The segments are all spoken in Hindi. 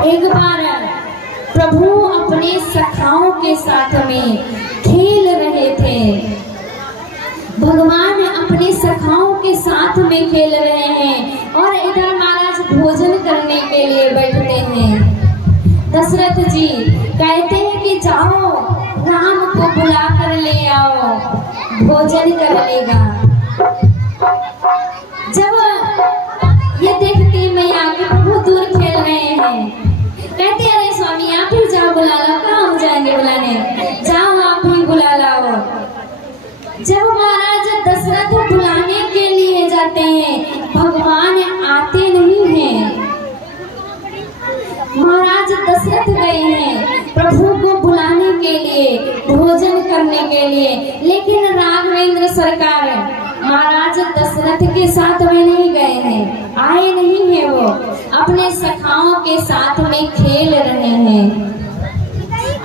एक बार प्रभु अपने सखाओं के साथ में खेल रहे थे। भगवान अपने सखाओं के साथ में खेल रहे हैं और इधर महाराज भोजन करने के लिए बैठते हैं। दशरथ जी कहते हैं कि जाओ राम को बुला कर ले आओ, भोजन कर लेगा। जब ये देखती मैया कि प्रभु दूर खेल रहे हैं, कहते अरे स्वामी आप ही जाओ बुला लो, कहाँ हम जाएंगे बुलाने, जाओ आप ही बुला लाओ। जब महाराज दशरथ बुलाने के लिए जाते हैं, भगवान आते नहीं हैं। महाराज दशरथ गए हैं प्रभु को बुलाने के लिए, भोजन करने के लिए, लेकिन राघवेंद्र सरकार महाराज दशरथ के साथ में नहीं गए हैं, आए नहीं हैं। वो अपने सखाओं के साथ में खेल रहे हैं,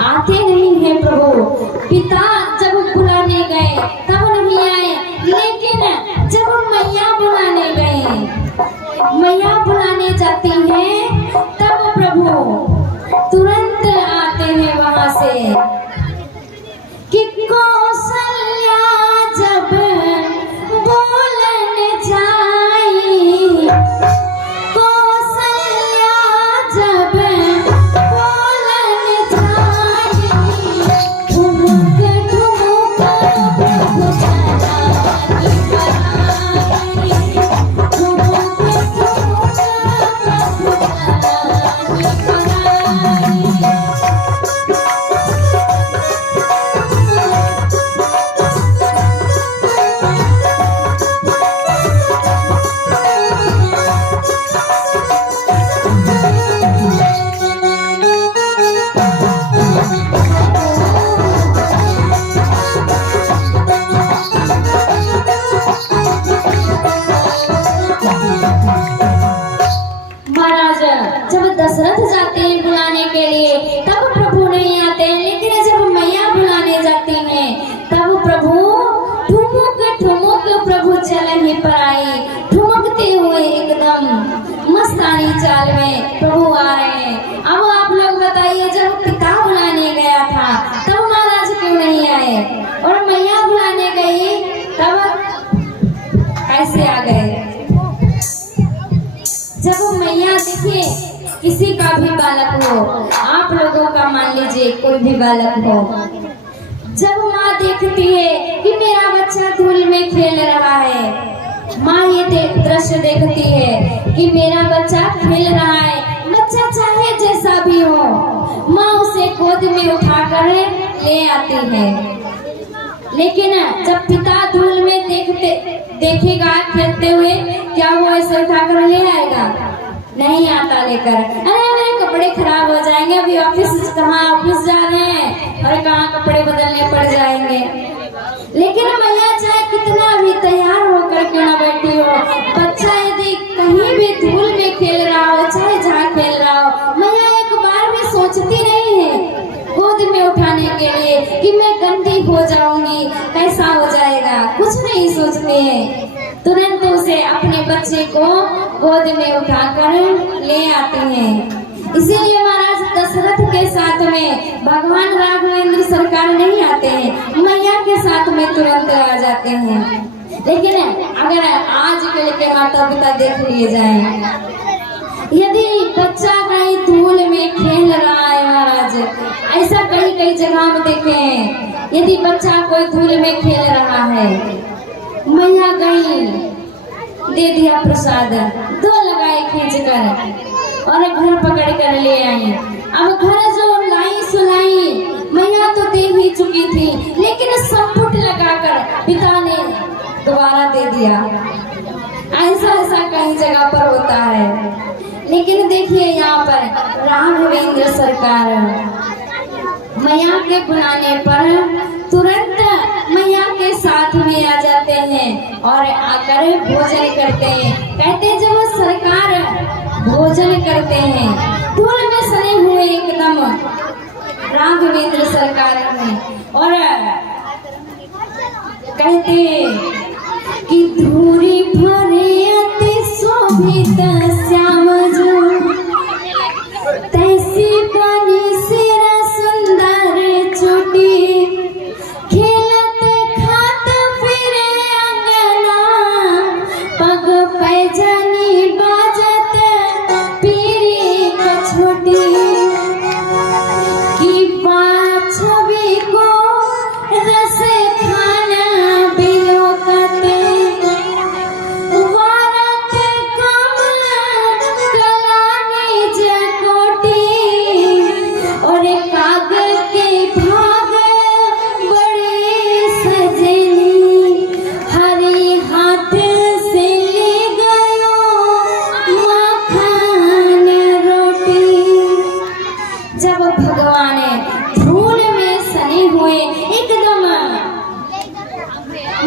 आते नहीं हैं प्रभु। पिता जब बुलाने गए तब नहीं आए, लेकिन जब मैया बुलाने गए, मैया बुलाने जाती हैं तब प्रभु तुरंत आते हैं वहां से कि कौशल्या जब बोलन जाई, कौशल्या जब बोलन जाई, ठुमक ठुमक प्रभु चलानी कराई, ठुमक ठुमक प्रभु चलानी कराई। जब दशरथ जाते हैं बुलाने के लिए तब प्रभु नहीं आते हैं, लेकिन जब मैया बुलाने जाती हैं तब प्रभु ठुमुक ठुमुक प्रभु चल ही पर आई, ठुमकते हुए एकदम मस्तानी चाल में प्रभु आ रहे हैं। अब आप लोग बताइए, जब पिता बुलाने गया था तब महाराज क्यों नहीं आए, और मैया बुलाने गई तब कैसे आ गए। जब मैया देखिए किसी का भी बालक हो, आप लोगों का मान लीजिए कोई भी बालक हो, जब माँ देखती है कि मेरा बच्चा धूल में खेल रहा है, माँ ये दृश्य देखती है कि मेरा बच्चा खेल रहा है, बच्चा चाहे जैसा भी हो, माँ उसे गोद में उठाकर ले आती है। लेकिन जब पिता धूल में देखेगा खेलते हुए, क्या वो ऐसे उठाकर ले आएगा? नहीं आता लेकर। अरे मेरे कपड़े खराब हो जाएंगे, अभी ऑफिस जा रहे हैं और कहाँ कपड़े बदलने पड़ जाएंगे। लेकिन मैया चाहे कितना भी तैयार होकर क्यों ना बैठी हो, बच्चा यदि कहीं भी धूल में खेल रहा हो, चाहे जहाँ खेल रहा हो, मैया एक बार भी सोचती नहीं है गोद में उठाने के लिए कि मैं गंदी हो जाऊंगी, कैसा हो जाएगा, कुछ नहीं सोचते हैं। तुरंत उसे अपने बच्चे को गोद में उठाकर ले आते हैं। इसीलिए महाराज दशरथ के साथ में भगवान राघवेंद्र सरकार नहीं आते हैं, मैया के साथ में तुरंत आ जाते हैं। लेकिन अगर आजकल के माता पिता देख लिए जाएं, यदि बच्चा कहीं धूल में खेल रहा है महाराज, ऐसा कई जगह में देखे हैं, यदि बच्चा कोई धूल में खेल रहा है, मैया गई दे दिया प्रसाद, दो लगाए खींच कर और घर पकड़ कर ले आई। अब घर जो लाई सुलाई मैया तो दे ही चुकी थी, लेकिन संपुट लगाकर पिता ने दोबारा दे दिया। ऐसा कई जगह पर होता है। लेकिन देखिए यहाँ पर राघवेंद्र सरकार मैया के बुलाने पर तुरंत मैया के साथ में आ जाते हैं और आकर भोजन करते हैं। कहते हैं जब सरकार भोजन करते हैं, धूल में सने हुए एकदम राघवेंद्र सरकार में, और कहते कि धूरी भरे अति शोभित श्याम जो जब भगवान धूल में सने हुए एकदम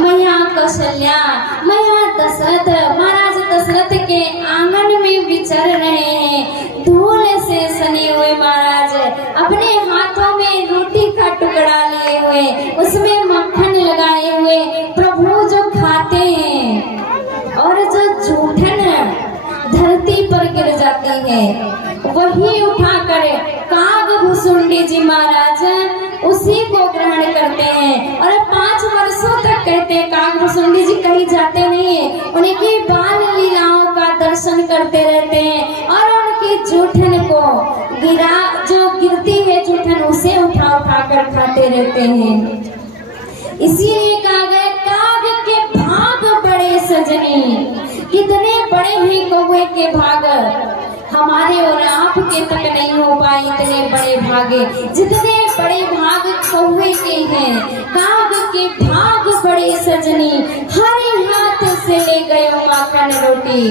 मैया कौशल्या, मैया दशरथ, महाराज दशरथ के आंगन में विचर रहे हैं। धूल से सने हुए महाराज अपने हाथों में रोटी का टुकड़ा लिए हुए, उसमें मक्खन लगाए हुए प्रभु जो खाते हैं, और जो जूठन धरती पर गिर जाती है वही उठाकर कागभुसुंडी जी महाराज उसी को ग्रहण करते हैं। और 5 वर्षों तक कहते हैं कागभुसुंडी जी कहीं जाते नहीं है, उनकी बाल लीलाओं का दर्शन करते रहते हैं और उनकी जूठन को जो गिरती है जूठन उसे उठा उठा कर खाते रहते हैं। इसीलिए कहा गया काग के भाग बड़े सजनी, कितने बड़े हैं कौवे के भाग, हमारे और आपके तक नहीं हो पाए इतने बड़े भागे, जितने बड़े भाग कौवे के हैं। काग के भाग बड़े सजनी, हरे हाथ से ले गए माखन रोटी,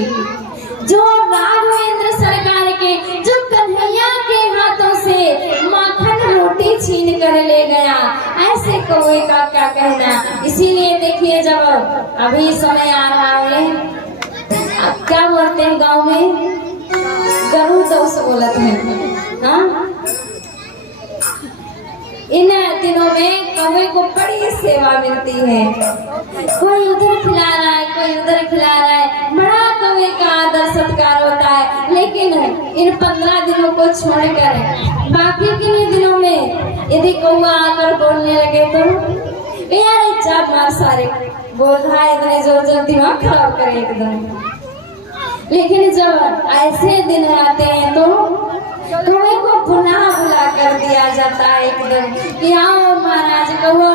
जो राघवेंद्र सरकार के, जो कन्हैया के हाथों से माखन रोटी छीन कर ले गया, ऐसे कौवे का क्या कहना। इसीलिए देखिए जब अभी समय आ रहा है, अब क्या बोलते हैं गांव में, गरु दोस्त बोलते हैं। हाँ, इन दिनों में कौवे को बड़ी सेवा मिलती है, कोई उधर खिला रहा है, कोई उधर खिला रहा है, बड़ा कौवे का आदर सत्कार होता है। लेकिन इन 15 दिनों को छोड़कर बाकी के दिनों में यदि कौवा आकर बोलने लगे तो यार चाप मार सारे बोल रहा है, इतने जोर जोर दिमाग खराब करे एकदम। लेकिन जब ऐसे दिन आते हैं तो कौवे को बुला बुला कर दिया जाता है एकदम कि आओ महाराज, कौवा